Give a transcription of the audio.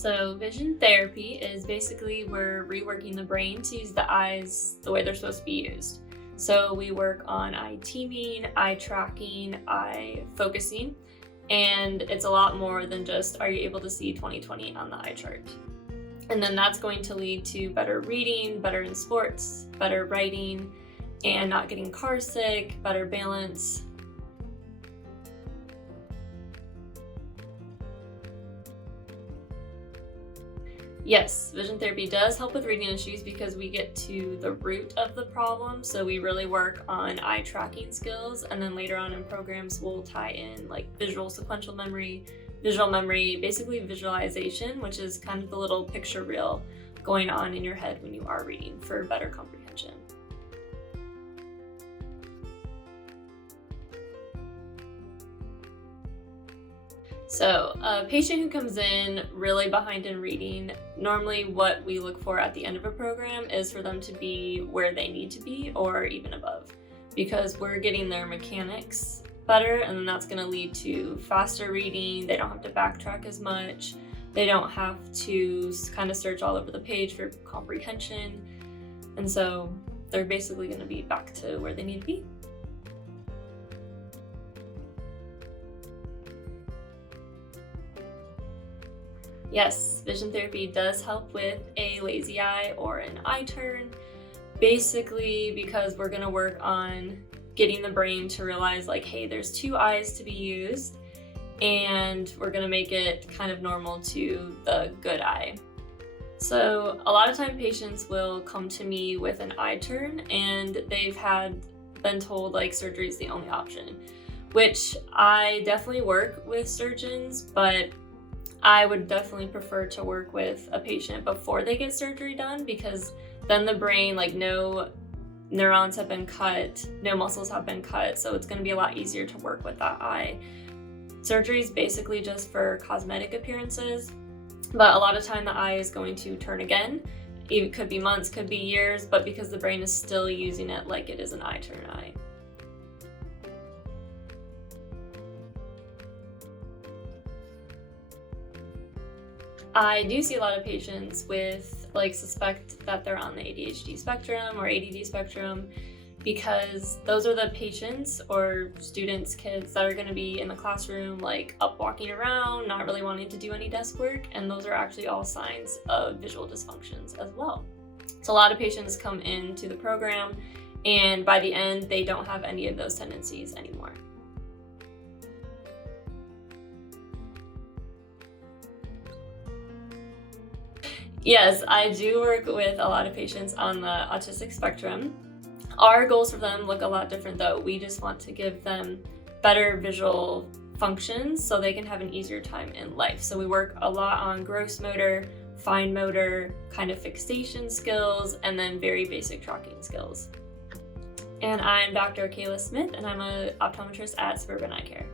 So vision therapy is basically we're reworking the brain to use the eyes the way they're supposed to be used. So we work on eye teaming, eye tracking, eye focusing, and it's a lot more than just are you able to see 20/20 on the eye chart. And then that's going to lead to better reading, better in sports, better writing, and not getting car sick, better balance. Yes, vision therapy does help with reading issues because we get to the root of the problem. So we really work on eye tracking skills, and then later on in programs we'll tie in like visual sequential memory, visual memory, basically visualization, which is kind of the little picture reel going on in your head when you are reading for better comprehension. So a patient who comes in really behind in reading, normally what we look for at the end of a program is for them to be where they need to be or even above, because we're getting their mechanics better, and then that's going to lead to faster reading. They don't have to backtrack as much. They don't have to kind of search all over the page for comprehension. And so they're basically going to be back to where they need to be. Yes, vision therapy does help with a lazy eye or an eye turn, basically because we're going to work on getting the brain to realize like, hey, there's two eyes to be used, and we're going to make it kind of normal to the good eye. So a lot of time patients will come to me with an eye turn and they've been told like surgery is the only option, which I definitely work with surgeons, but I would definitely prefer to work with a patient before they get surgery done, because then the brain, like no neurons have been cut, no muscles have been cut, so it's going to be a lot easier to work with that eye. Surgery is basically just for cosmetic appearances, but a lot of time the eye is going to turn again. It could be months, could be years, but because the brain is still using it like it is an eye turn eye. I do see a lot of patients with suspect that they're on the ADHD spectrum or ADD spectrum, because those are the patients or students, kids that are going to be in the classroom up walking around, not really wanting to do any desk work, and those are actually all signs of visual dysfunctions as well. So a lot of patients come into the program and by the end they don't have any of those tendencies anymore. Yes, I do work with a lot of patients on the autistic spectrum. Our goals for them look a lot different though. We just want to give them better visual functions so they can have an easier time in life. So we work a lot on gross motor, fine motor, kind of fixation skills, and then very basic tracking skills. And I'm Dr. Kayla Smith, and I'm an optometrist at Suburban Eye Care.